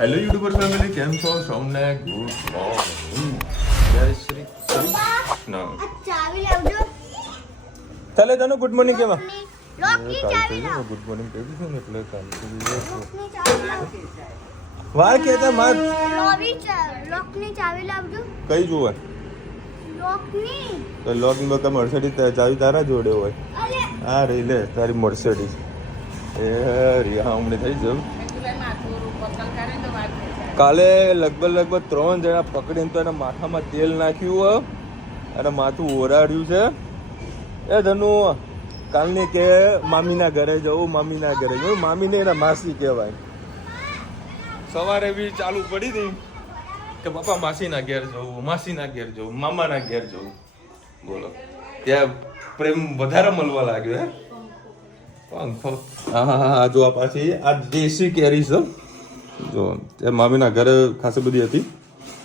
Hello YouTuber family, કેમ છો? સૌને ગુડ મોર્નિંગ, જય શ્રી કૃષ્ણ. ચાવી લાવજો. ચાલે તને ગુડ મોર્નિંગ કેવા? લોકની ચાવી લાવ. ગુડ મોર્નિંગ કહી દીધું ને એટલે કાલથી લોકની ચાવી લાવ. વાર કેતા માર લોકની ચાવી લાવજો. કઈ જોવે લોકની. તો લોક માં મર્સિડીઝ ચાવી તારા જોડે હોય. અરે હા રહી લે તારી મર્સિડીઝ. એ રિયા હમણાં થઈ જવું. કાલે લગભગ 3 જણા પકડીને તો એના માથામાં તેલ નાખ્યું અને માથું ઓરાડ્યું છે. એ ધનુ કાલની કે મામીના ઘરે જવું, મામીના ઘરે જવું. મામીને એના માસી કહેવાય. સવારે બી ચાલુ પડી હતી કે પપ્પા માસીના ઘેર જવું, માસીના ઘેર જવું, મામાના ઘેર જવું. બોલો ત્યાં પ્રેમ વધારે મળવા લાગ્યો. હા જો આ પાછી આ દેશી કેરી છે. જો તે મામીના ઘરે ખાસી બધી હતી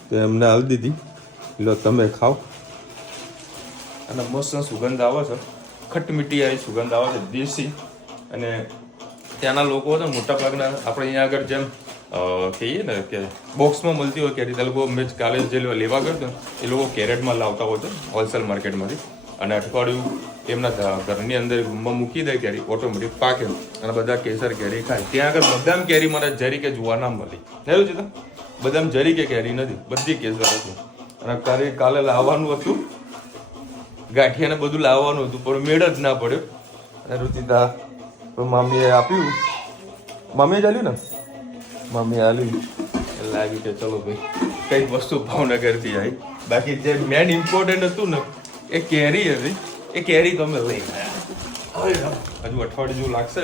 તો એમને હાલ દીધી. લો તમે ખાઓ. અને મસ્ત સુગંધ આવે છે, ખટ મીઠી આવી સુગંધ આવે છે, દેશી. અને ત્યાંના લોકો છે મોટા ભાગના આપણે અહીંયા આગળ જેમ કહીએ ને કે બોક્સમાં મળતી હોય કેરી, તે લોકો મેં કાલે જે લેવા ગયો હતો એ લોકો કેરેટમાં લાવતા હોય છે હોલસેલ માર્કેટમાંથી. અને અઠવાડિયું એમના ઘરની અંદર રૂમમાં મૂકી દે કેરી, ઓટોમેટિક પાકે અને બધા કેસર કેરી ખાય. ત્યાં આગળ બદામ કેરી મને જરી કે જોવા ના મળી. એવું છે તો બદામ જરી કે કેરી નથી, બધી કેસર હતી. અને કાલે લાવવાનું હતું, ગાંઠિયાને બધું લાવવાનું હતું, પણ મેળ જ ના પડ્યો. અને રુચિતા મામીએ આપ્યું, મામીએ ચાલ્યું ને, મામીએ આલ્યું એટલે લાગ્યું કે ચલો ભાઈ કંઈક વસ્તુ ભાવનગરથી આવી. બાકી જે મેન ઇમ્પોર્ટન્ટ હતું ને એ કેરી હતી. એ કેરી તો અમે લઈ ગયા. હજુ અઠવાડિયું જેવું લાગશે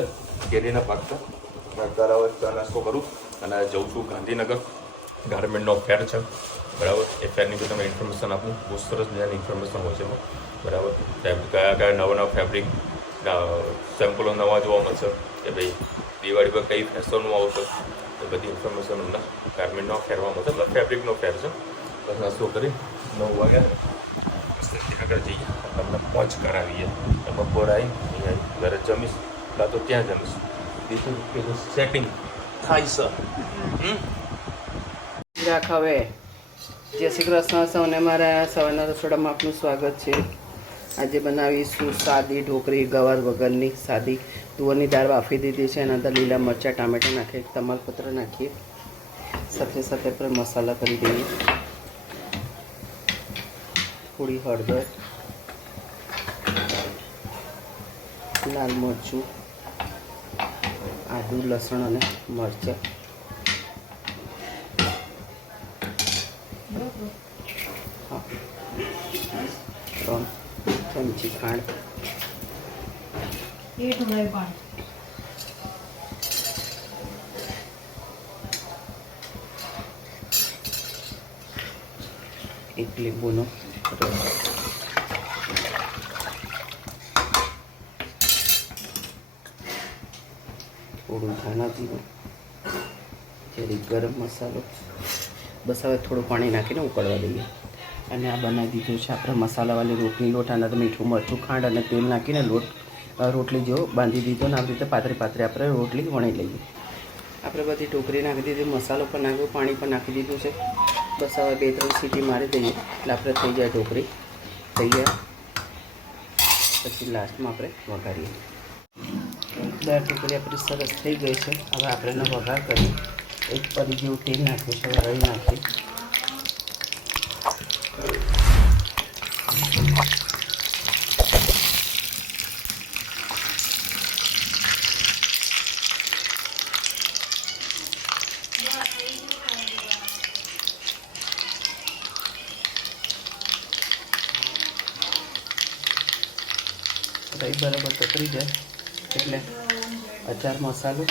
કેરીના પાકતા. કરાવે ચા નાસ્તો કરું અને જઉં છું ગાંધીનગર. ગાર્મેન્ટનો ફેર છે બરાબર. એ ફેરની બી તમે ઇન્ફોર્મેશન આપું. બહુ સરસ મજાની ઇન્ફોર્મેશન હોય છે બરાબર. કયા કયા નવા ફેબ્રિક સેમ્પલો નવા જોવા મળશે કે ભાઈ દિવાળી પર કઈ ફેશનનું આવશે એ બધી ઇન્ફોર્મેશન અમને ગાર્મેન્ટનો ફેરમાં મળશે. ફેબ્રિકનો ફેર છે. બસ નાસ્તો કરી 9 વાગ્યા આગળ જઈએ, તમને મોજ કરાવીએ. બપોર આવી ઘરે જમીશ, કાં તો ત્યાં જમીશ. બીજું સેટિંગ થાય છે. રાખ હવે. જય શ્રી કૃષ્ણ. સૌને મારા સવારના રસોડામાં આપનું સ્વાગત છે. આજે બનાવીશું સાદી ઢોકળી, ગવાર વગરની સાદી. તુવરની દાળ બાફી દીધી છે, એના અંદર લીલા મરચાં, ટામેટાં નાખીએ, તમાલપત્ર નાખીએ, સાથે સાથે આપણે મસાલા કરી દઈએ. થોડી હળદર, લાલ મરચું, આદુ, લસણ અને મરચાં, હા 3 ચમચી ખાંડ, એક લીંબુનો રસ, થોડું ધાણા જીરું, જરી ગરમ મસાલો. બસ હવે થોડું પાણી નાખીને ઉકળવા દઈએ. અને આ બનાવી દીધું છે આપણે મસાલાવાળી રોટલી લોટ. આના મીઠું મરચું, ખાંડ અને તેલ નાખીને રોટલી જેવો બાંધી દીધો. ને આવી રીતે પાતળી આપણે રોટલી વણી લઈએ. આપણે બધી ઢોકળી નાખી દીધી, મસાલો પણ નાખ્યો, પાણી પણ નાખી દીધું છે. બસ હવે 2-3 સીટી મારી દઈએ એટલે આપણે થઈ જાય ઢોકળી તૈયાર. પછી લાસ્ટમાં આપણે વઘારીએ. દાળ ઢોકળી આપણી સરસ થઈ ગઈ છે. હવે આપણે એનો વઘાર કરીએ. એક પરી જેવું તેલ નાખ્યું છે, વરાળી નાખીએ. દહીં બરાબર તતરી જાય એટલે અચાર મસાલો,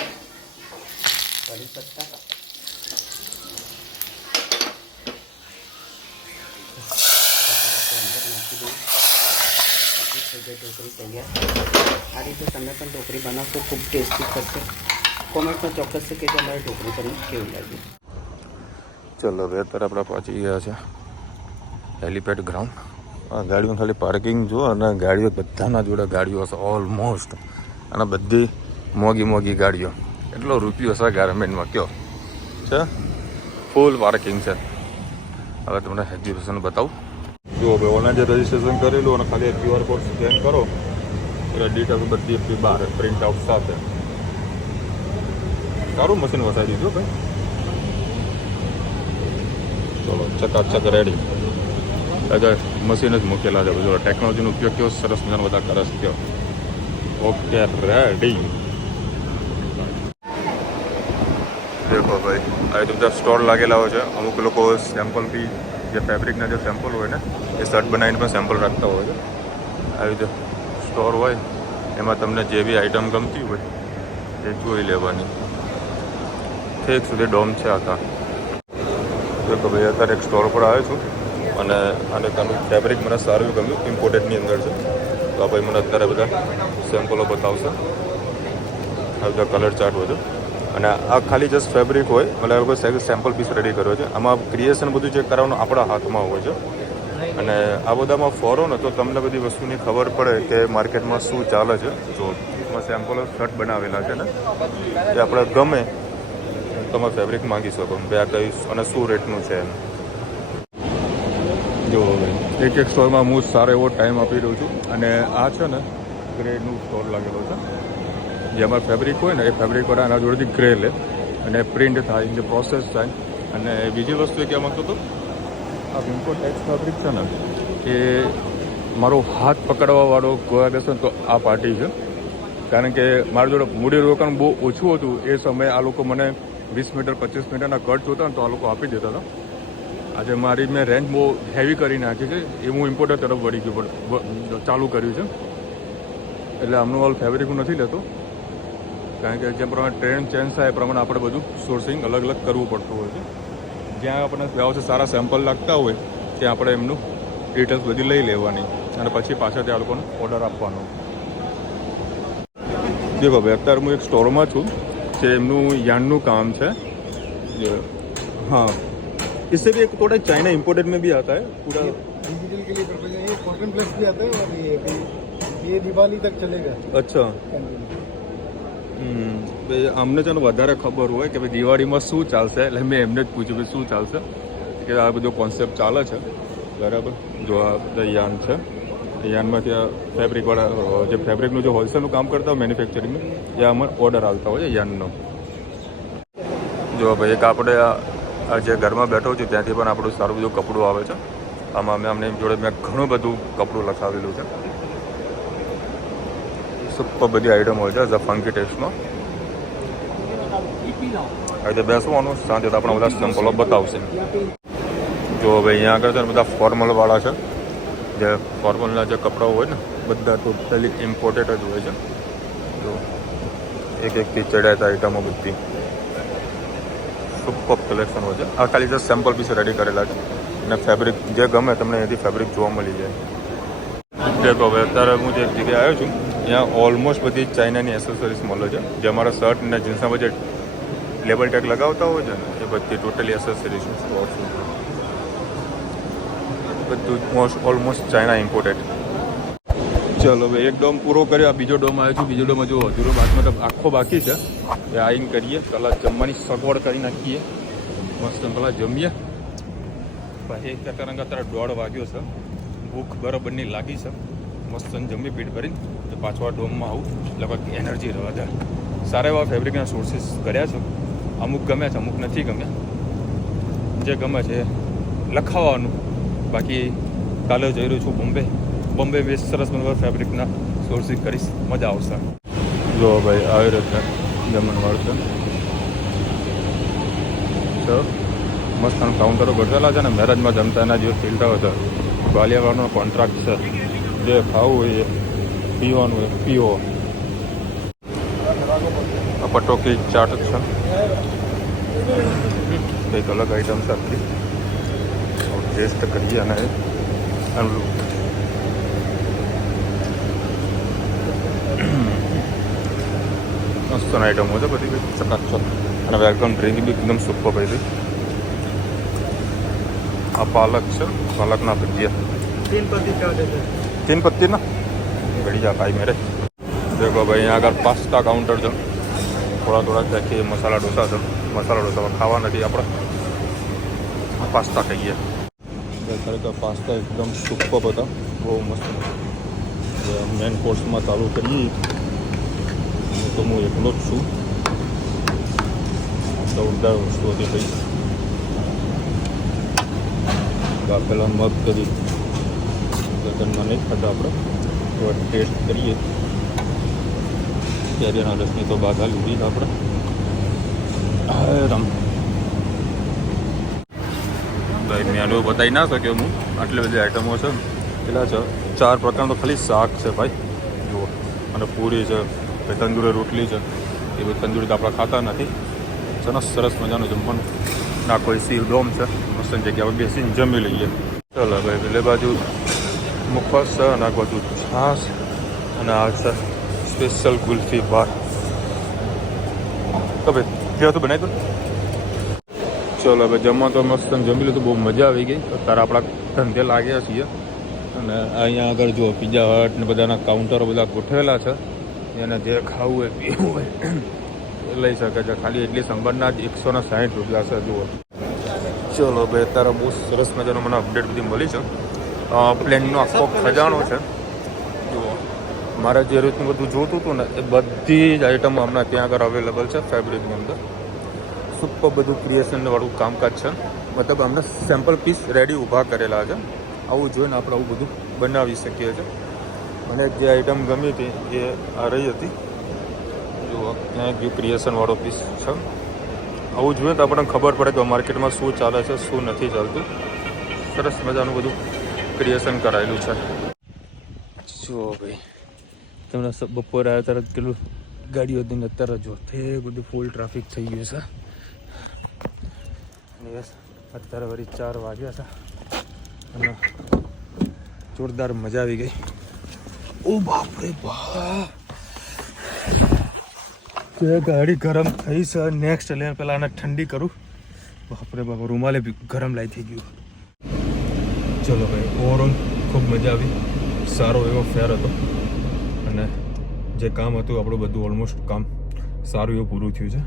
કઢી પત્તા, ઢોકળી તૈયાર. આ રીતે તમે પણ ઢોકળી બનાવશો, ખૂબ ટેસ્ટી થશે. કોમેન્ટમાં ચોક્કસ કે તમારી ઢોકળી તમને કેવી લાગી. ચલો હવે અત્યારે આપણે પહોંચી ગયા છે હેલીપેડ ગ્રાઉન્ડ. ગાડીઓ ખાલી પાર્કિંગ જુઓ અને ગાડીઓ બધાના જોડે ગાડીઓ હશે ઓલમોસ્ટ. અને બધી મોંઘી ગાડીઓ. એટલો રૂપિયો છે ગાર્મેન્ટમાં કયો છે. ફૂલ પાર્કિંગ છે. હવે તમને એક્ઝિબિશન બતાવું. જુઓ ભાઈ, ઓનલાઈન જે રજીસ્ટ્રેશન કરેલું અને ખાલી QR કોડ સ્કેન કરો એટલે ડિટેલ્સ બધી આપણી બહાર પ્રિન્ટ આઉટ સાથે. સારું મશીન વસાવી દીધું ભાઈ. ચલો ચકાચક રેડી. અગર મશીન જ મૂકેલા છે બધું. ટેકનોલોજીનો ઉપયોગ કેવો સરસ મજાનો બધા કરે છે કયો. Okay ready. દેખો ભાઈ, આ તો બધા સ્ટોર લાગેલા હોય છે. અમુક લોકો સેમ્પલ બી જે ફેબ્રિકના જે સેમ્પલ હોય ને એ શર્ટ બનાવીને પણ સેમ્પલ રાખતા હોય છે. આવી રીતે સ્ટોર હોય એમાં તમને જે બી આઈટમ ગમતી હોય એ જોઈ લેવાની. ઠીક સુધી ડોમ છે આખા. દેખો ભાઈ, અત્યારે એક સ્ટોર પર આવ્યો છું અને આનું ફેબ્રિક મને સારું ગમ્યું. ઇમ્પોર્ટેડની અંદર છે. તો ભાઈ મને અત્યારે બધા સેમ્પલો બતાવશે. આ બધા કલર ચાર્ટ હોય છે અને આ ખાલી જસ્ટ ફેબ્રિક હોય. મતલબ કોઈ સેમ્પલ પીસ રેડી કર્યો છે. આમાં ક્રિએશન બધું ચેક કરાવવાનું આપણા હાથમાં હોય છે. અને આ બધામાં ફરો ને તો તમને બધી વસ્તુની ખબર પડે કે માર્કેટમાં શું ચાલે છે. જો એમાં સેમ્પલો શર્ટ બનાવેલા છે ને એ આપણે ગમે તમે ફેબ્રિક માંગી શકો બે આ કઈ અને શું રેટનું છે એમ. જો એક એક સ્ટોરમાં હું સારો એવો ટાઈમ આપી રહ્યો છું. અને આ છે ને ગ્રેડનું સ્ટોર લાગેલો છે. જેમાં ફેબ્રિક હોય ને એ ફેબ્રિકવાળા એના જોડેથી ગ્રે લે અને પ્રિન્ટ થાય, જે પ્રોસેસ થાય. અને બીજી વસ્તુ એ કહેવા માગતો હતો, આ વિન્કો ટેક્સ ફેબ્રિક છે ને એ મારો હાથ પકડવાવાળો ગોવા બેસે ને તો આ પાર્ટી છે. કારણ કે મારી જોડે મૂડી રોકાણ બહુ ઓછું હતું. એ સમયે આ લોકો મને 20 મીટર 25 મીટરના કટ જોતા ને તો આ લોકો આપી દેતા હતા. આજે મારી મેં રેન્જ બહુ હેવી કરી નાખી છે. એ હું ઇમ્પોર્ટર તરફ વળી ગયું ચાલુ કર્યું છે. એટલે આમનું ઓલ ફેબ્રિક હું નથી લેતો. કારણ કે જે પ્રમાણે ટ્રેન્ડ ચેન્જ થાય એ પ્રમાણે આપણે બધું સોર્સિંગ અલગ અલગ કરવું પડતું હોય છે. જ્યાં આપણને વ્યવસ્થિત સારા સેમ્પલ લાગતા હોય ત્યાં આપણે એમનું ડિટેલ્સ બધી લઈ લેવાની અને પછી પાછળથી આ લોકોને ઓર્ડર આપવાનો. દેખો ભાઈ, અત્યારે હું એક સ્ટોરમાં છું જે એમનું યાનનું કામ છે. हाँ, इससे भी एक थोड़ा चाइना इम्पोर्टेड में भी आता है पूरा. डिजिटल के लिए पर्पज है. ये कॉटन प्लस भी आता है और ये दिवाली तक चलेगा. अच्छा. અમને છે ને વધારે ખબર હોય કે ભાઈ દિવાળીમાં શું ચાલશે એટલે મેં એમને જ પૂછ્યું ભાઈ શું ચાલશે કે આ બધો કોન્સેપ્ટ ચાલે છે બરાબર. જો આ બધા યાન છે. યાનમાંથી આ ફેબ્રિકવાળા જે ફેબ્રિકનું જે હોલસેલનું કામ કરતા હોય મેન્યુફેક્ચરિંગનું એ અમારે ઓર્ડર આવતા હોય છે યાનનો. જો ભાઈ એક આપણે આ જે ઘરમાં બેઠો છું ત્યાંથી પણ આપણું સારું બધું કપડું આવે છે. આમાં મેં અમને જોડે મેં ઘણું બધું કપડું લખાવેલું છે. સુપર બધી આઈટમ હોય છે ફંકી ટેસ્ટમાં. అయితే બેસવાનું સાંજે તો આપણા બધા સેમ્પલો બતાવશે. જો ભાઈ અહીંયા આગળ છે ને બધા ફોર્મલવાળા છે. જે ફોર્મલના જે કપડાઓ હોય ને બધા ટોટલી ઇમ્પોર્ટેડ જ હોય છે. જો એક એકથી ચડાતા આઈટમો બધી સુપર કલેક્શન હોય છે. આ ખાલી જસ્ટ સેમ્પલ પીસ રેડી કરેલા છે અને ફેબ્રિક જે ગમે તમને અહીંથી ફેબ્રિક જોવા મળી જાય. દેખો હવે અત્યારે હું જે જગ્યાએ આવ્યો છું ત્યાં ઓલમોસ્ટ બધી ચાઇનાની એસેસરીઝ મળે છે. જે અમારા શર્ટ અને જીન્સના જે લેબલ ટેગ લગાવતા હોય છે ને એ બધી ટોટલી એસેસરીઝ બધું ઓલમોસ્ટ ચાઇના ઇમ્પોર્ટેડ. ચલો ભાઈ, એક ડોમ પૂરો કર્યો. આ બીજો ડોમ આવ્યો છું. બીજો ડોમ હજુ અધૂરો મતલબ આખો બાકી છે. એ આઈન કરીએ પહેલાં જમવાની સગવડ કરી નાખીએ મસ્ત. પહેલાં જમીએ પછી અત્યારે 1:30 વાગ્યો છે. ભૂખ બરાબરની લાગી છે. મસ્ત જમી પીટ ભરીને પાછવા ડોમમાં આવું એટલે કંઈક એનર્જી રહેવા જાય. સારા એવા ફેબ્રિકના સોર્સિસ કર્યા છે. અમુક ગમ્યા છે, અમુક નથી ગમ્યા. જે ગમે છે લખાવવાનું. બાકી કાલે જઈ રહ્યો છું બોમ્બે બી સરસ મજાના ફેબ્રિકના સોર્સિસ કરીશ, મજા આવશે. જો ભાઈ આવી રીતે જમણવાર છે તો મસ્ત કાઉન્ટરો ગોઠવેલા છે ને. મેરેજમાં જમતા એના જેવો ફીલ થયો હતો. ગાલિયાવાળનો કોન્ટ્રાક્ટ છે. જે ખાવું હોય પીવાનું હોય પીવો. પટોકી ચાટ છે. કંઈક અલગ આઈટમ છે આખી. ટેસ્ટ કરીએ અને મસ્ત આઈટમો છે બધી કંઈક ચકાચક. અને વેલકમ ડ્રિંક બી એકદમ સુપર ભાઈ. આ પાલક છે. પાલકના ભજીયા 3 पत्ती क्या देते हैं? 3 पत्ती ना बढ़िया भाई मेरे. देखो भाई यहाँ આગળ પાસ્તા કાઉન્ટર છે. થોડા થોડા देखिए મસાલા ઢોસા છે. મસાલા ઢોસા ખાવા નથી આપણે પાસ્તા ખાઈએ. ખરેખર પાસ્તા એકદમ સુપર હતા, બહુ મસ્ત. મેન કોર્સમાં ચાલુ કરીએ તો હું એકલો જ છું. જોરદાર વસ્તુ હતી ભાઈ. બાફેલા મગ કરી ગગનમાં નહીં ખાતા આપણે, થોડા ટેસ્ટ કરીએ. કેરીના રસની તો બાધા લીધી આપણે. રામ મેનુ બતાવી ના શક્યો હું, આટલી બધી આઈટમો છે. કેટલા છે? 4 પ્રકારનો ખાલી શાક છે ભાઈ, જુઓ. અને પૂરી છે, તંદુરી રોટલી છે. એ બધી તંદુરી તો આપણે ખાતા નથી. છે ને સરસ મજાનું જમવાનું. ના કોઈ સી ડોમ છે, મસ્ત જગ્યા બેસીને જમી લઈએ. ચાલો ભાઈ, પેલે બાજુ મુખવાસ છે અને આ બાજુ છાશ અને આ છે સ્પેશિયલ ગુલ્ફી બાર. તો ભાઈ જે હતું બનાવી દો. ચલો હવે જમવા તો મસ્ત જમી લીધું, બહુ મજા આવી ગઈ. અત્યારે આપણા ધંધે લાગ્યા છીએ. અને અહીંયા આગળ જો પિઝા હટ ને બધાના કાઉન્ટરો બધા ગોઠવેલા છે. એને જે ખાવું હોય પીવું હોય એ લઈ શકે છે. ખાલી એટલી સંભાળના જ 160 રૂપિયા છે. જુઓ. ચલો ભાઈ, અત્યારે બહુ સરસ મજાનો મને અપડેટ બધી મળી છે. પ્લેનનો આખો ખજાનો છે. જુઓ, મારે જે રીતનું બધું જોતું હતું ને એ બધી જ આઈટમો હમણાં ત્યાં આગળ અવેલેબલ છે. ફેબ્રિકની અંદર સુપર બધું ક્રિએશનવાળું કામકાજ છે. મતલબ અમને સેમ્પલ પીસ રેડી ઊભા કરેલા છે. આવું જોઈને આપણે આવું બધું બનાવી શકીએ છીએ. મને જે આઈટમ ગમી હતી એ આ રહી હતી. જુઓ, ત્યાં જે ક્રિએશનવાળો પીસ છે. આવું જોઈએ તો આપણને ખબર પડે કે માર્કેટમાં શું ચાલે છે, શું નથી ચાલતું. સરસ મજાનું બધું ક્રિએશન કરાયેલું છે. જુઓ ભાઈ, તમને બપોરે આવ્યા તરત પેલું ગાડીઓ હતી ને અત્યારે જો તે બધું ફૂલ ટ્રાફિક થઈ ગયું છે. અત્યારે વળી 4 વાગ્યા છે અને જોરદાર મજા આવી ગઈ. ઓ બાપરે બાપ, ગાડી ગરમ થઈ છે. નેક્સ્ટ લઈને પેલા આને ઠંડી કરું. બાપરે બાપ, રૂમાલે બી ગરમ લાઈ થઈ ગયું. ચલો ભાઈ, ઓવરઓલ ખૂબ મજા આવી. સારો એવો ફેર હતો અને જે કામ હતું આપણું બધું ઓલમોસ્ટ કામ સારું એવું પૂરું થયું છે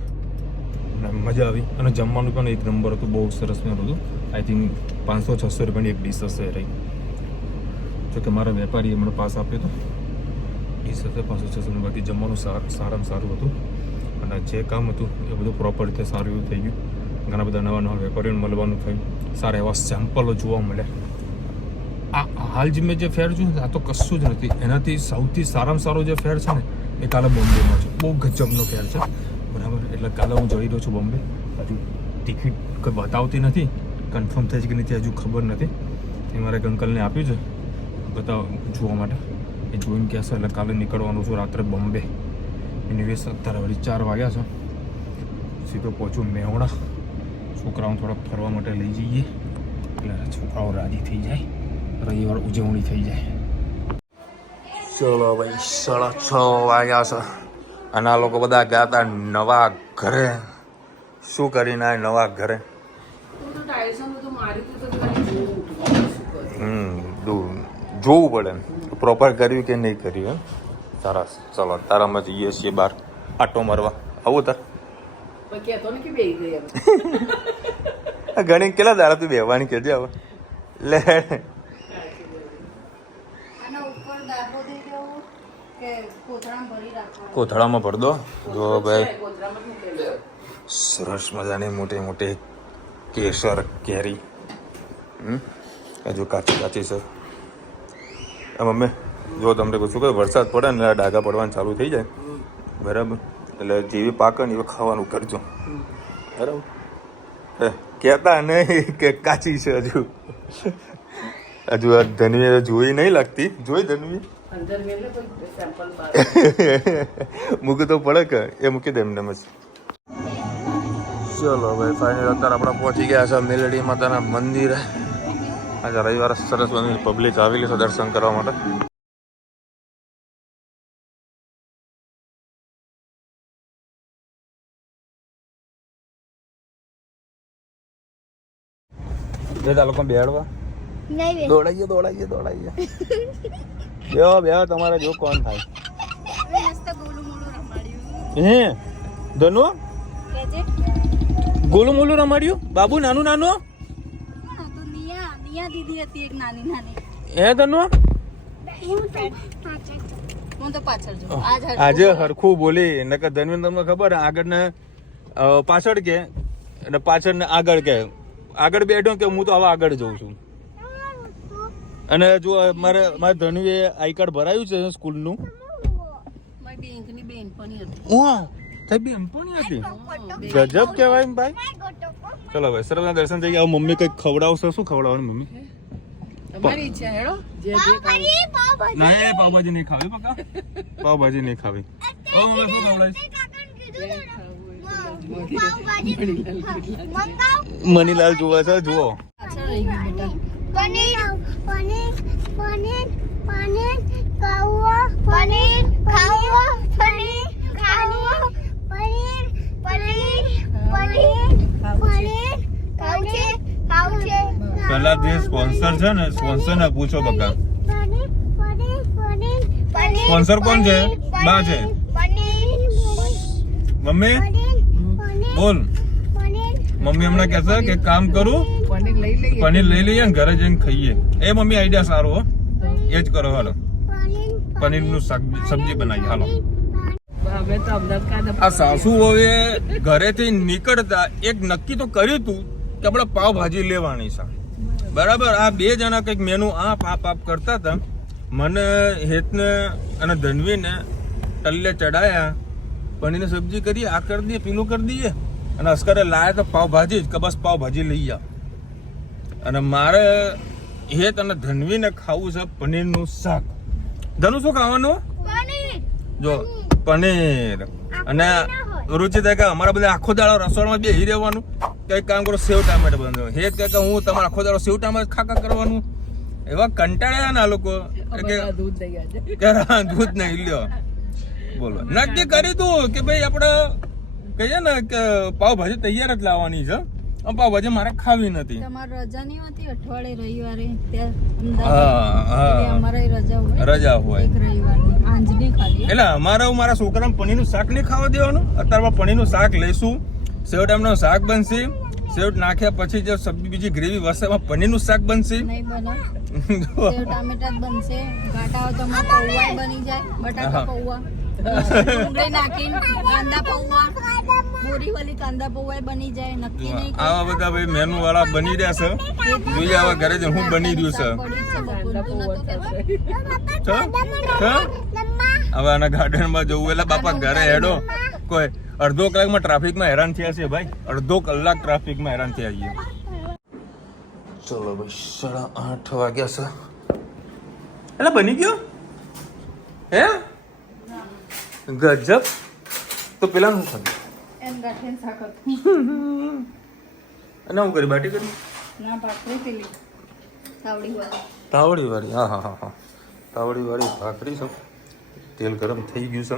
અને મજા આવી. અને જમવાનું પણ એક નંબર હતું, બહુ સરસ હતું. આઈ થિંક 500-600 રૂપિયાની એક ડીશ હશે રહી. જો કે મારા વેપારીએ મને પાસ આપ્યો હતો. ડીશ હશે 500-600 રૂપિયાથી. જમવાનું સારામાં સારું હતું અને જે કામ હતું એ બધું પ્રોપર રીતે સારું એવું થઈ ગયું. ઘણા બધા નવા નવા વેપારીઓને મળવાનું થયું. સારા એવા સેમ્પલો જોવા મળે. આ હાલ જે મેં જે ફેર જોયું આ તો કશું જ નથી. એનાથી સૌથી સારામાં સારો જે ફેર છે ને એ કાલે બોમ્બેમાં છે. બહુ ગજબનો ફેર છે, બરાબર. એટલે કાલે હું જઈ રહ્યો છું બોમ્બે. હજુ ટિકિટ કંઈ બતાવતી નથી, કન્ફર્મ થઈ છે કે નથી હજુ ખબર નથી. એ મારા એક અંકલને આપ્યું છે જોવા માટે. એ જોઈને કહેશે એટલે કાલે નીકળવાનું છું રાત્રે બોમ્બે. એની અત્યારે વળી 4 વાગ્યા છે. સીધો પહોંચું મેહોણા. છોકરાઓને થોડાક ફરવા માટે લઈ જઈએ એટલે છોકરાઓ રાજી થઈ જાય, રવિવાર ઉજવણી થઈ જાય. ચલો ભાઈ, 6:30 વાગ્યા છે અને આ લોકો બધા ગયા હતા નવા ઘરે. શું કરીને આ નવા ઘરે? જોવું પડે પ્રોપર કર્યું કે નહીં કર્યું. સરસ. ચલો તારામાં જઈએ છીએ બહાર આટો મારવા. આવું તાર ઘણી કેટલા દાડા તું બેવાની કહેજે હવે. લે કોથળામાં ભર દો. જો ભાઈ, સરસ મજાની મોટી મોટી કેસર કેરી. હજુ કાચી કાચી છે. મમ્મી જો તમને કહું છું કે વરસાદ પડે ને ડાઘા પડવાનું ચાલુ થઈ જાય, બરાબર, એટલે જેવી પાકે ને એવી ખાવાનું કરજો, બરાબર. કહેતા નહીં કે કાચી છે હજુ. હજુ આ ધનવી જોઈ નહીં લાગતી. જોઈ ધનવી મૂકી તો પડે કે એ મૂકી દે એમને જ. ચલો ભાઈ, ફાઇનલ અત્યારે આપણે પહોંચી ગયા છે મેલડી માતાના મંદિરે. આજે રવિવારે સરસ બની પબ્લિક આવેલી છે દર્શન કરવા માટે. આ લોકો બેડવા દોડાઈએ. બે તમારે જો કોણ થાય. હે ધનુ ગોલું મોલું રમાડ્યું બાબુ? નાનું અહીંયા દીદી હતી એક નાની નાની. એ તનો હું તો પાછળ છું. આજે હરખું બોલી નકર ધનવીન તમને ખબર આગળ ને પાછળ કે અને પાછળ ને આગળ કે આગળ બેઠો કે હું તો હવે આગળ જઉં છું. અને જો મારે ધનવીએ આઈ કાર્ડ ભરાયું છે સ્કૂલનું. મારી બેંકની બેનપણી હતી. ઓહ તે બેનપણી હતી. ગજબ કહેવાય ભાઈ. ચલો ભાઈ સરસના દર્શન થઈ ગયા. મમ્મી કંઈક ખવડાવશે. શું ખવડાવવાનું મમ્મી? તમારી ઈચ્છા હેડો જે ખાવું. નહીં પાવભાજી નહીં ખાવી બકા. પાવભાજી નહીં ખાવી. મમ્મી શું ખવડાવીશ? મનીલાલ જોવા છે જુઓ. પાછળ રહી ગયું બેટા. પનીર પનીર પનીર પનીર ખાવો પનીર ખાવો પનીર ખાવો પનીર પનીર પનીર પનીર ખાવું છે ખાવું છે. પેલા જે સ્પોન્સર છે ને સ્પોન્સર ને પૂછો બકા. પનીર પનીર પનીર પનીર સ્પોન્સર કોણ છે? બા છે. પનીર મમ્મી બોલ. મમ્મી હમણાં કહેશે કે કામ કરું પનીર લઈ લઈએ. પનીર લઈ લઈએ ને ઘરે જઈને ખાઈએ. એ મમ્મી આઈડિયા સારો હો. એ જ કરો હાલો. પનીરનું સબ્જી બનાવીએ હાલો. હવે તો અમદાવાદ આ સાસુઓએ ઘરેથી નીકળતા એક નક્કી તો કર્યું હતું કે આપણે પાવભાજી લેવાની છે. બરાબર. આ બે જણા કંઈક મેનુ આપ કરતા હતા. મને હેતને અને ધનવીને ટલ્લે ચડાયા. પનીરની સબ્જી કરીએ, આ કરી દઈએ, પેલું કરી દઈએ. અને અસ્કરે લાયા તો પાવભાજી જ કે બસ પાવભાજી લઈ આવ. અને મારે હેત અને ધનવીને ખાવું છે પનીરનું શાક. ધનુ શું ખાવાનું? પનીર જો પનીર. અને રુચિતા કે અમારા બધા આખો દાડો રસોડામાં બેસી રહેવાનું. કંઈક કામ કરો સેવ ટામેટા બંધ. હેત કે હું તમારા આખો દાડો સેવ ટામેટા ખાકા કરવાનું. એવા કંટાળ્યા ને આ લોકો કે દૂધ લઈ આજે. દૂધ નહીં લ્યો. બોલો નક્કી કરી તું કે ભાઈ આપણે કહીએ ને કે પાવભાજી તૈયાર જ લાવવાની છે. પાવભાજી મારે ખાવી નથી. તમારે રજા નહીં હોતી અઠવાડિયે રવિવારે ત્યાં હા અમદાવાદ અમારે રજા હોય. રજા હોય એક રવિવારની આંજની ખાલી. એટલે મારા છોકરાને પનીરનું શાક નહીં ખાવા દેવાનું. અત્યારમાં પનીરનું શાક લઈશું. સેવ ટામેટાનું શાક બનશે. સેવ નાખ્યા પછી જે સબ્જી બીજી ગ્રેવી વસે એમાં પનીરનું શાક બનશે. નહીં બને. સેવ ટામેટા જ બનશે. ગાટા હોય તો પૌવા બની જાય. બટાકા પૌવા ડુંગળી નાખીને કાંદા પૌવા બોરીવાલી કાંદા પૌવા બની જાય. નક્કી નહીં આવા બધા ભાઈ મેનુ વાળા બની રહ્યા છે. જોઈએ આવા ઘરે જઈને હું બની રહ્યું છે. હવે આના ગાર્ડનમાં જવું એટલે બાપા ઘરે હેડો. કોઈ અડધો કલાકમાં ટ્રાફિકમાં હેરાન થયા છે ભાઈ. અડધો કલાક ટ્રાફિકમાં હેરાન થયા છીએ. ચલો ભાઈ 8:30 વાગ્યા છે. એટલે બની ગયો હે ગજબ. તો પેલા શું થયું? એમ ગાંઠિયાનું શાક હતું. અને હું કરી બાટી કરી ના ભાખરી પેલી તાવડી વાળી. તાવડી વાળી. હા હા હા હા તાવડી વાળી ભાખરી છે. તેલ ગરમ થઈ ગયું છે.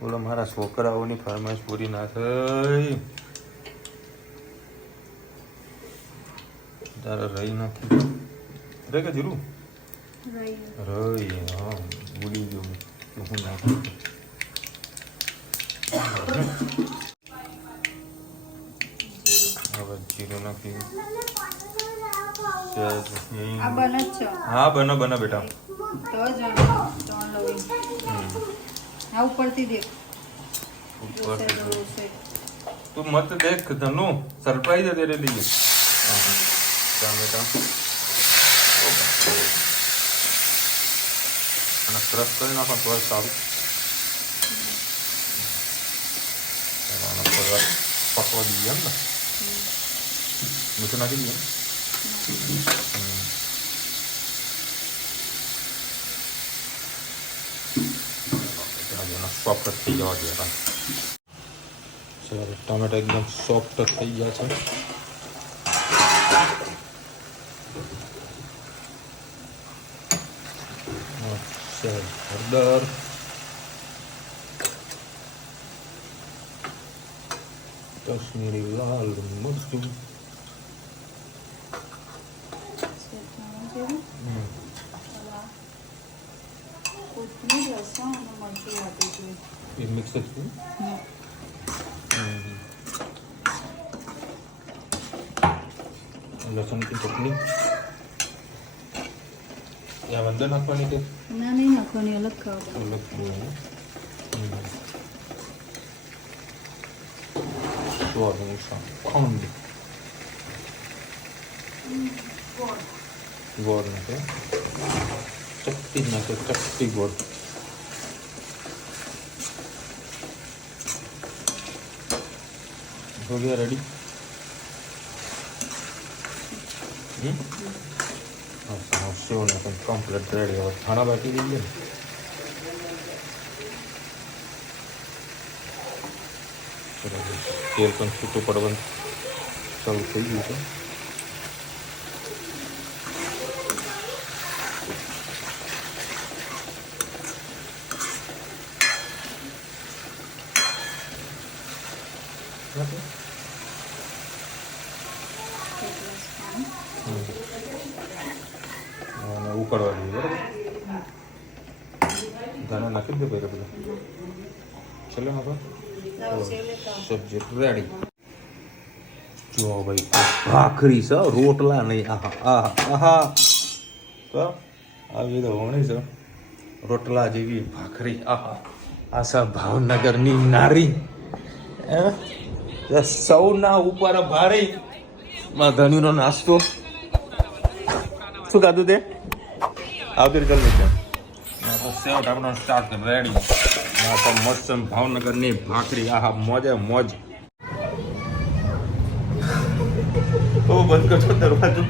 બોલો મારા છોકરાઓની ફરમાઈશ પૂરી ના થઈ. તારે રહી નાખી રે કે જીરું રહી. હા ભૂલી ગયું હું નાખું. હવે જીરું નાખી. આ બને જ છે. હા બનો બેટા. તો જ લવી આ ઉપરથી દેખ. તું મત દેખ ધનુ સરપ્રાઈઝ દે રે લીજે. ટામેટા અને ક્રશ કરી નાખો તો સારું. પકવા દઈએ એમ ને. મીઠું નાખી દઈએ. સોફ્ટ થઈ જવા દે. ચાલો ટામેટા એકદમ સોફ્ટ થઈ ગયા છે. હળદર કશ્મીરી લાલ મરચું એ મિક્સ જ કરું. લસણ की चटनी या अंदर નાખવાની છે ના નહીં નાખવાની, અલગ ખાવા અલગ ગોળનું શાક ખંડ ગોળ નાખે ચપટી નાખે ચપટી ગોળ हो गया रेडी सेव नाखन कम्प्लीट रेडी હવે ખાના બાકી રહી ગયા તેલ પણ છૂટું પડવાનું ચાલુ થઈ ગયું છે ઉકળવા દઈએ બરાબર ધાણા નાખી દે પહેલાં બધા ચલો નાખો સબ્જી રેડી જો ભાઈ ભાખરી છે રોટલા નહીં આહા આહા આહા તો આવી તો હોણી છે રોટલા જેવી ભાખરી આહા આ છે ભાવનગરની નારી સૌના ઉપર ભારી માં ધણીનો નાસ્તો શું ખાધું તે આવતી રીતે ચાલ તો સેવ ટામેટાનું શાક રેડી તો મસ્ત ભાવનગરની ભાખરી આહા મોજે મોજ તો બંધ કરશો દરવાજો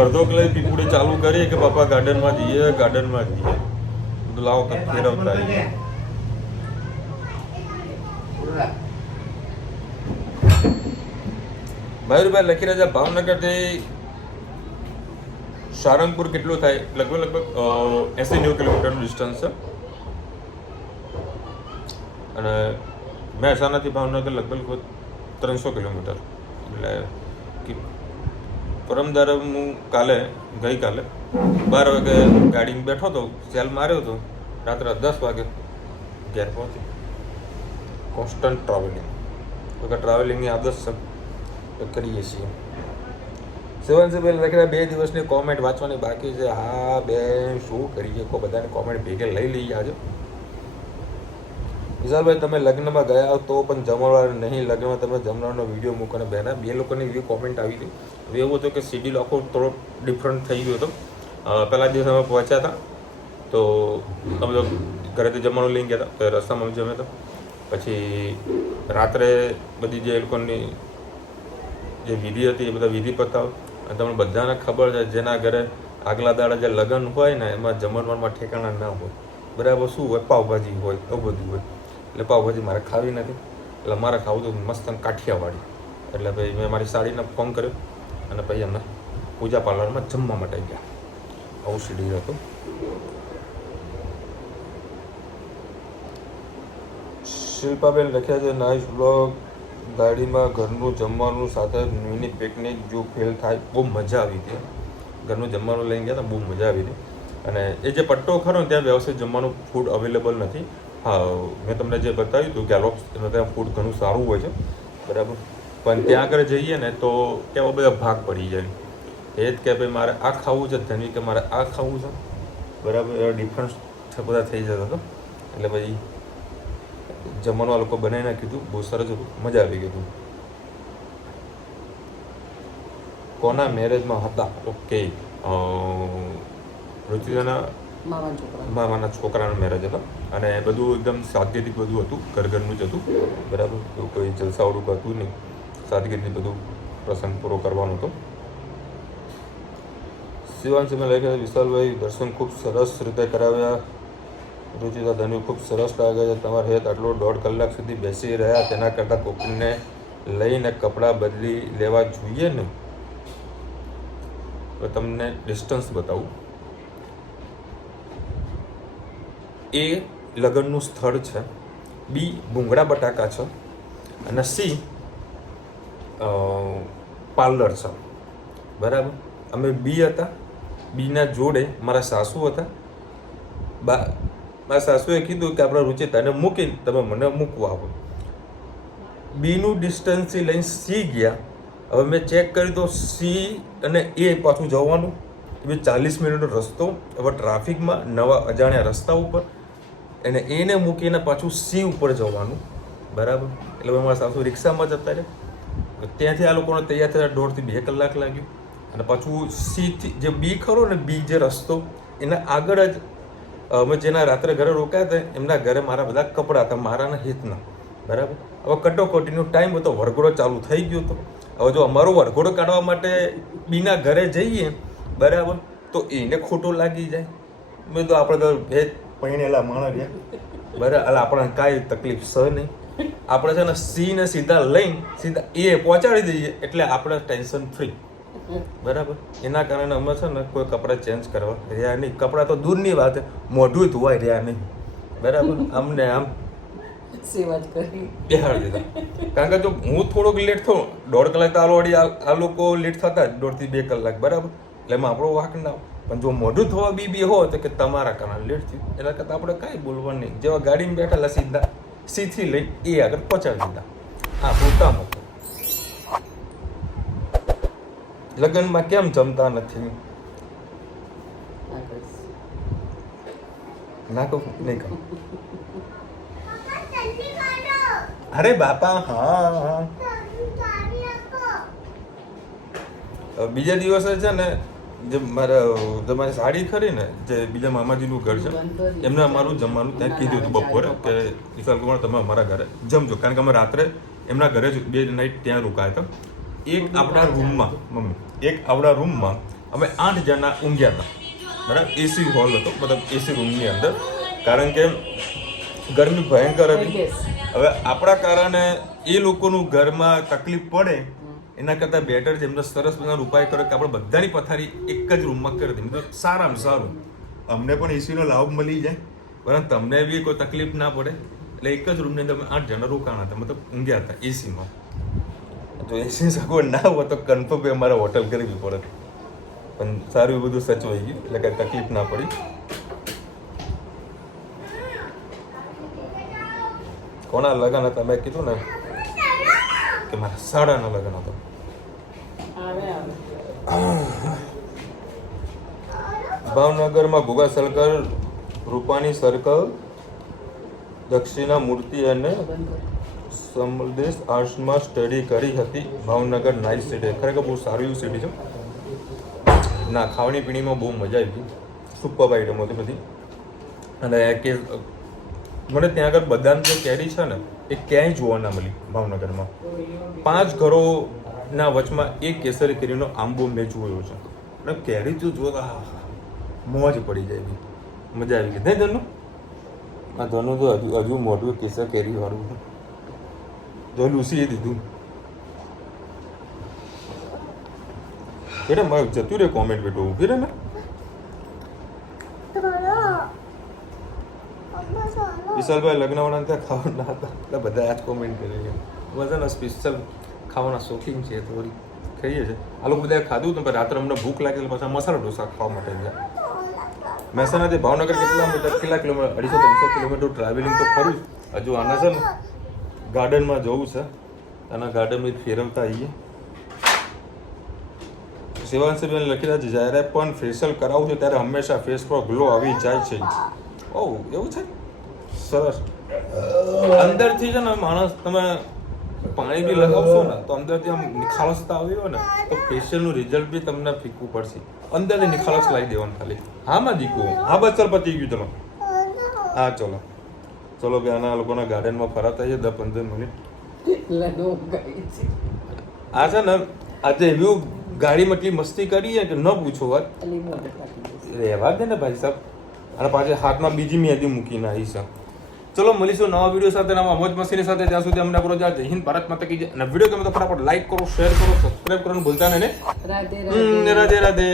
અડધો કલાક પીપુડી ચાલુ કરીએ કે પાપા ગાર્ડનમાં જઈએ બધું લાવો કંઈક ફેરવતા મયુરભાઈ લખી રહ્યા છે ભાવનગરથી સારંગપુર કેટલું થાય લગભગ 80-90 કિલોમીટરનું ડિસ્ટન્સ છે અને મહેસાણાથી ભાવનગર લગભગ 300 કિલોમીટર એટલે પરમદારે હું ગઈકાલે 12 વાગે ગાડીમાં બેઠો હતો સેલ માર્યો હતો રાત્રે 10 વાગે ઘેર પહોંચી કોન્સ્ટન્ટ ટ્રાવેલિંગ તો કે ટ્રાવેલિંગની આદત છે તો કરીએ છીએ સેવનસીબેન લખેલા 2 દિવસની કોમેન્ટ વાંચવાની બાકી છે હા બેન શું કરીએ કો બધાની કોમેન્ટ ભેગે લઈ લઈએ આજે વિશાલભાઈ તમે લગ્નમાં ગયા તો પણ જમણવાર નહીં લગ્નમાં તમે જમણવારનો વિડીયો મૂકો અને બેના 2 લોકોની એવી કોમેન્ટ આવી હતી હવે એવું હતું કે શેડ્યુલ આખો થોડો ડિફરન્ટ થઈ ગયો હતો પહેલા દિવસ અમે પહોંચ્યા હતા તો અમે તો ઘરેથી જમવાનું લઈને ગયા હતા તો રસ્તામાં જમે તો પછી રાત્રે બધી જે લોકોની જે વિધિ હતી એ બધા વિધિ પતાવ અને તમને બધાને ખબર છે જેના ઘરે આગલા દાડા જે લગ્ન હોય ને એમાં જમણવારમાં ઠેકાણા ના હોય બરાબર શું હોય પાવભાજી હોય એવું બધું હોય એટલે પાવભાજી મારે ખાવી નથી એટલે મારે ખાવું હતું મસ્ત કાઠિયાવાડી એટલે ભાઈ મેં મારી સાડીને ફોન કર્યો અને પછી અમે પૂજા પાર્લરમાં જમવા માટે ગયા આવું શેડ્યુલ હતું શિલ્પાબેન લખ્યા છે નાઇસ બ્લોગ ગાડીમાં ઘરનું જમવાનું સાથે મિની પિકનિક જો ફેલ થાય બહુ મજા આવી હતી ઘરનું જમવાનું લઈને ગયા હતા બહુ મજા આવી હતી અને એ જે પટ્ટો ખરો ને ત્યાં વ્યવસ્થિત જમવાનું ફૂડ અવેલેબલ નથી હા મેં તમને જે બતાવ્યું હતું ગેલોપ્સ એનું ત્યાં ફૂડ ઘણું સારું હોય છે બરાબર પણ ત્યાં આગળ જઈએ ને તો કેવા બધા ભાગ પડી જાય એ જ કે ભાઈ મારે આ ખાવું છે ધનવી કે મારે આ ખાવું છે બરાબર એવા ડિફરન્સ બધા થઈ જતો હતો એટલે પછી જમવાનું લોકો બનાવીને કીધું બહુ સરસ મજા આવી ગઈ હતું કોના મેરેજમાં હતા ઓકે ઋતુજાના મામાના છોકરાના મેરેજ હતા અને બધું એકદમ સાદગીથી બધું હતું ઘરનું જ હતું બરાબર એવું કોઈ જલસાવાળું હતું નહીં સાદગીથી બધું પ્રસંગ પૂરો કરવાનો હતો શિવાંશીમાં લઈ ગયા વિશાલભાઈ દર્શન ખૂબ સરસ રીતે કરાવ્યા રુચિતા ધનુ ખૂબ સરસ લાગે છે તમારે હેત આટલો 1.5 કલાક સુધી બેસી રહ્યા તેના કરતાં કોકીને લઈને કપડાં બદલી લેવા જોઈએ ને તો તમને ડિસ્ટન્સ બતાવું એ લગ્નનું સ્થળ છે બી ભૂંગળા બટાકા છે અને સી પાર્લર છે બરાબર અમે બી હતા બીના જોડે મારા સાસુ હતા મારા સાસુએ કીધું કે આપણા રુચિતાને મૂકીને તમે મને મૂકવા આવો બીનું ડિસ્ટન્સથી લઈને સી ગયા હવે મેં ચેક કર્યું તો સી અને એ પાછું જવાનું એ 40 મિનિટનો રસ્તો. હવે ટ્રાફિકમાં નવા અજાણ્યા રસ્તા ઉપર અને એને મૂકીને પાછું સી ઉપર જવાનું, બરાબર. એટલે હવે અમારા સાસુ રિક્ષામાં જતા રહે. ત્યાંથી આ લોકોને તૈયાર થતા 1.5 થી 2 કલાક લાગ્યું. અને પાછું સીથી જે બી ખરો ને, બી જે રસ્તો એના આગળ જ અમે જેના રાત્રે ઘરે રોકાયા હતા એમના ઘરે મારા બધા કપડાં હતા, મારાના હિતના, બરાબર. હવે કટોકટીનો ટાઈમ હતો, વરઘોડો ચાલુ થઈ ગયો હતો. હવે જો અમારો વરઘોડો કાઢવા માટે બીના ઘરે જઈએ, બરાબર, તો એને ખોટો લાગી જાય. મેં તો આપણે તો ભેજ પૈણેલા માણસ રહ્યા, બરાબર. એટલે આપણને કાંઈ તકલીફ સહ નહીં. આપણે છે ને સી ને સીધા લઈને સીધા એ પહોંચાડી દઈએ એટલે આપણે ટેન્શન ફ્રી, બરાબર. એના કારણે અમે છે ને કોઈ કપડાં ચેન્જ કરવા રહ્યા નહીં. કપડાં તો દૂરની વાત, મોઢું ધોવાય રહ્યા નહીં, બરાબર. અમને આમ સેવા જ કરી બેહાડી દીધા. કારણ કે જો હું થોડોક લેટ થયો, 1.5 કલાક તો ઓલરેડી આ લોકો લેટ થતા જ 1.5 થી 2 કલાક, બરાબર. એટલે એમાં આપણો વાંક ના હોય. પણ જો મોઢું ધોવા બી હોય તો કે તમારા કારણે લેટ થયું, એના કરતાં આપણે કાંઈ બોલવાનું નહીં. જેવા ગાડીમાં બેઠેલા સીધા સીથી લઈ એ આગળ પહોંચાડી દીધા. હા, પૂરતા મૂકો. લગ્નમાં કેમ જમતા નથી? ના કહું નહીં કહું. અરે બાપા, હા. બીજા દિવસે છે ને જે મારી સાડી ખરી ને, જે બીજા મામાજીનું ઘર છે, એમને અમારું જમવાનું ત્યાં કીધું હતું બપોરે કે વિશાલ કુમાર તમે અમારા ઘરે જમજો. કારણ કે અમે રાત્રે એમના ઘરે જ 2 નાઈટ ત્યાં રોકાયા હતા. એક આપણા રૂમમાં અમે 8 જણા ઊંઘ્યા હતા, બરાબર. એસી હોલ હતો, મતલબ એસી રૂમની અંદર. કારણ કે ગરમી ભયંકર હતી. હવે આપણા કારણે એ લોકોનું ઘરમાં તકલીફ પડે એના કરતાં બેટર છે એમને સરસ મજાનો ઉપાય કર્યો કે આપણે બધાની પથારી એક જ રૂમમાં કરી દઈએ. તો સારામાં સારું, અમને પણ એસીનો લાભ મળી જાય, પરંતુ તમને બી કોઈ તકલીફ ના પડે. એટલે એક જ રૂમની અંદર 8 જણા રોકાણા હતા, મતલબ ઊંઘ્યા હતા એસીમાં. તો એસી સગવડ ના હોય તો કન્ફર્મ અમારે હોટલ કરવી પડે. પણ સારું એવું બધું સચવાઈ ગયું, એટલે કાંઈ તકલીફ ના પડી. કોના લગ્ન હતા મેં કીધું ને કે મારા સાડાના લગ્ન હતા. ભાવનગરમાં ભોગા સર્કલ, રૂપાણી સર્કલ, દક્ષિણા મૂર્તિ અને સમદેશ આર્ટ્સમાં સ્ટડી કરી હતી. ભાવનગર નાઇસ સિટી, ખરેખર બહુ સારું એવું સિટી છે. ના, ખાવાની પીણીમાં બહુ મજા આવી હતી, સુપર આઈટમ હતી બધી. અને કે મને ત્યાં આગળ બદામ જે કેરી છે ને એ ક્યાંય જોવા ના મળી ભાવનગરમાં. 5 ઘરોના વચમાં એક કેસરી કેરીનો આંબો મેં જોયો છે. અને કેરી જો જોતા મોજ પડી જાય, મજા આવી ગઈ. નહીં ધનુ? આ ધનુ તો હજુ મોઢું કેસર કેરી વાળું જો લૂસીએ દીધું. બેટા મારે જતું રે કોમેન્ટ બેટો, ઊભી રહે ને. વિશાલભાઈ લગ્નવાળા ત્યાં ખાવાના હતા એટલે બધા આ જ કોમેન્ટ કરી છે. મજાના સ્પેશિયલ ખાવાના શોખીન છે, થોડી ખાઈએ છીએ. આ લોકો બધા ખાધું હતું, પણ રાત્રે અમને ભૂખ લાગી એટલે પાછા મસાલા ઢોસા ખાવા માટે ગયા. મહેસાણાથી ભાવનગર કેટલા કિલોમીટર? 250-300 કિલોમીટર ટ્રાવેલિંગ તો ખરું જ. હજુ આના છે ને ગાર્ડનમાં જવું છે, આના ગાર્ડનમાં ફેરવતા આવીએ. શિવાંશીબેન લખી રહ્યા છે જ્યારે પણ ફેશિયલ કરાવું છું ત્યારે હંમેશા ફેસ પર ગ્લો આવી જાય છે. ઓહ, એવું છે? સરસ. અંદરથી છે ને માણસ તમે પાણી બી લગાવશો ને તો અંદરથી આમ નિખાલસતા આવી હોય ને તો ફેશિયલનું રિઝલ્ટ બી તમને ફીકવું પડશે. અંદરથી નિખાલસ લાવી દેવાનું ખાલી. હા માં દીકુ, હા બસ ચાલ પતી ગયું. ચલો હા ચલો ચલો બે આના લોકોના ગાર્ડનમાં ફરાતા છે 10-15 મિનિટ. આ છે ને આજે એવી ગાડીમાં એટલી મસ્તી કરી કે ન પૂછો વાત. રહેવા દે ને ભાઈ સાહેબ. અને પાછી હાથમાં બીજી મહેંદી મૂકીને આવી છે. ચલો મળીશું નવા વિડીયો સાથે, નવા મોજ મસ્તીની સાથે. ત્યાં સુધી અમને પૂરો જય હિન્દ, ભારત માતા કી જય. અને વિડીયો ગમે તો ફટાફટ લાઈક કરો, શેર કરો, સબસ્ક્રાઇબ કરવાનું ભૂલતા નહીં. રાધે રાધે.